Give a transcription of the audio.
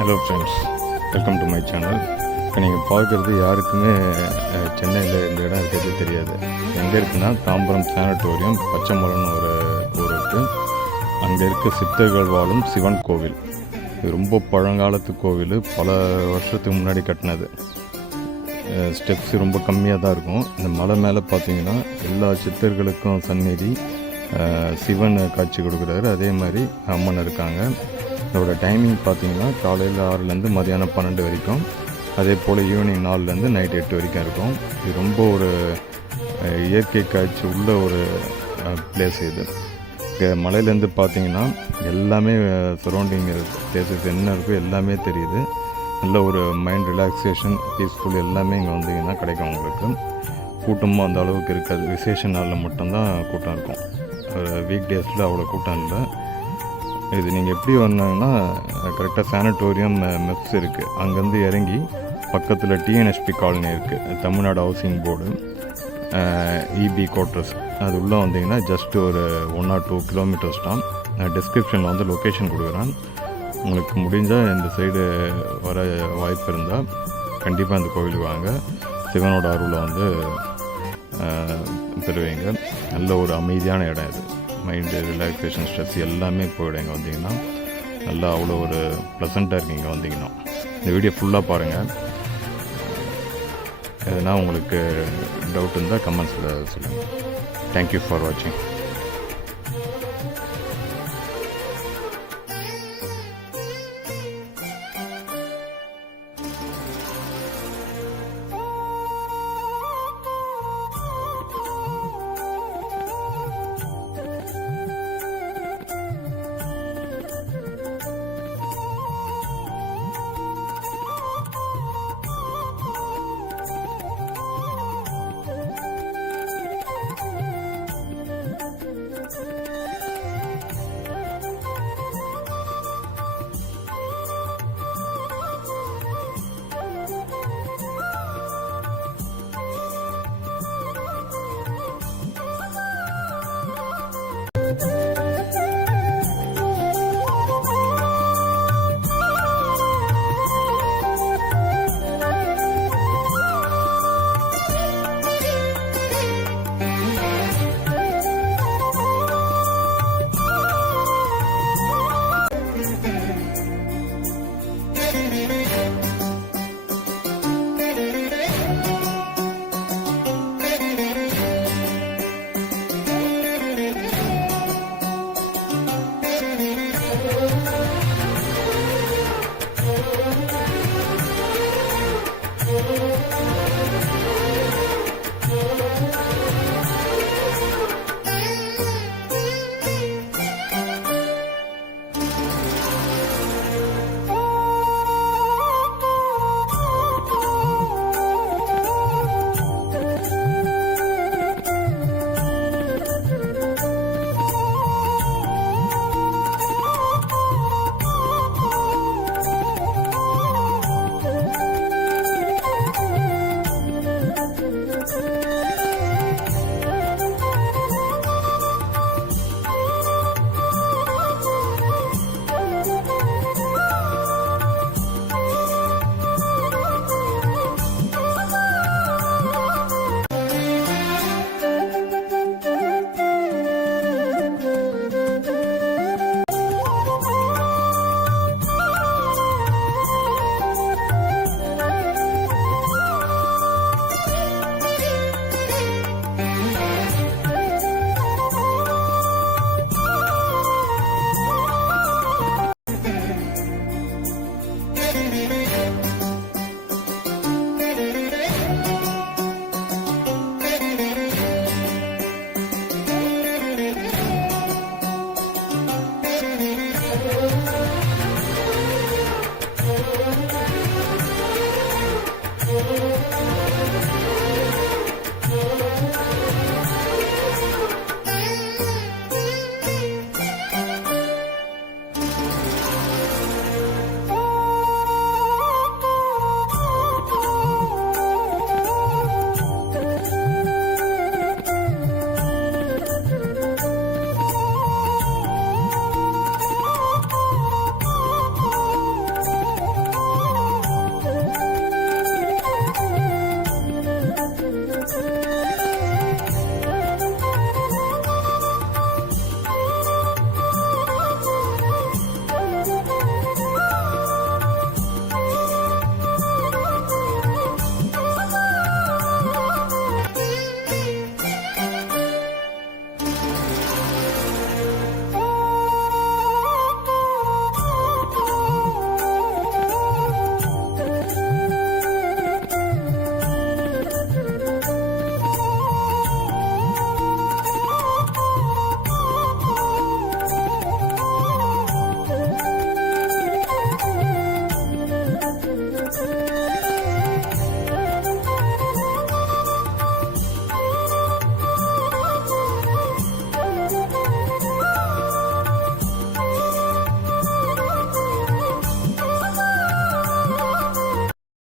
Hello friends welcome to my channel இப்போ நீங்கள் பார்க்குறது யாருக்குமே சென்னையில் இந்த இடம் இருக்கிறது தெரியாது. எங்கே இருக்குன்னா தாம்பரம் சானட்டோரியம் பச்சைமலன் ஒரு ஊர் இருக்குது அங்கே இருக்க சித்தர்கள் வாழும் சிவன் கோவில். இது ரொம்ப பழங்காலத்து கோவில். பல வருஷத்துக்கு முன்னாடி கட்டினது. ஸ்டெப்ஸ் ரொம்ப கம்மியாக தான் இருக்கும். இந்த மலை மேலே பார்த்தீங்கன்னா எல்லா சித்தர்களுக்கும் சந்நிதி சிவன் காட்சி கொடுக்குறாரு. அதே மாதிரி அம்மன் இருக்காங்க. இதோட டைமிங் பார்த்தீங்கன்னா காலையில் ஆறுலேருந்து மதியானம் பன்னெண்டு வரைக்கும். அதே போல் ஈவினிங் நாலுலேருந்து நைட் எட்டு வரைக்கும் இருக்கும். இது ரொம்ப ஒரு இயற்கை காட்சி உள்ள ஒரு பிளேஸ் இது. இங்கே மலையிலேருந்து பார்த்தீங்கன்னா எல்லாமே சரௌண்டிங் பிளேசஸ் என்ன இருக்கோ எல்லாமே தெரியுது. நல்ல ஒரு மைண்ட் ரிலாக்ஸேஷன் பீஸ்ஃபுல் எல்லாமே இங்கே வந்தீங்கன்னா கிடைக்கும் உங்களுக்கு. கூட்டமும் அந்த அளவுக்கு இருக்காது. விசேஷ நாளில் மட்டும்தான் கூட்டம் இருக்கும். வீக் டேஸில் அவ்வளோ கூட்டம் இல்லை. இது நீங்கள் எப்படி வந்தாங்கன்னா கரெக்டாக சானட்டோரியம் மெப்ஸ் இருக்குது அங்கேருந்து இறங்கி பக்கத்தில் டிஎன்எஸ்பி காலனி இருக்குது Tamil Nadu housing board EB quarters அது உள்ளே வந்தீங்கன்னா ஜஸ்ட் ஒரு ஒன் ஆர் டூ கிலோமீட்டர்ஸ் தான். நான் டிஸ்கிரிப்ஷனில் வந்து லொக்கேஷன் கொடுக்குறேன். உங்களுக்கு முடிஞ்சால் இந்த சைடு வர வாய்ப்பு இருந்தால் கண்டிப்பாக இந்த கோவிலுக்கு வாங்க. சிவனோட அருளை வந்து பெறுவீங்க. நல்ல ஒரு அமைதியான இடம் இது. மைண்டு ரிலாக்ஸேஷன் ஸ்ட்ரெஸ் எல்லாமே போயிடும் இங்கே வந்தீங்கன்னா. நல்லா அவ்வளோ ஒரு ப்ளசண்ட்டாக இருக்குது இங்கே வந்தீங்கன்னா. இந்த வீடியோ ஃபுல்லாக பாருங்கள் எதனா உங்களுக்கு டவுட் இருந்தால் கமெண்ட்ஸில் சொல்லுங்கள் தேங்க்யூ ஃபார் வாட்சிங்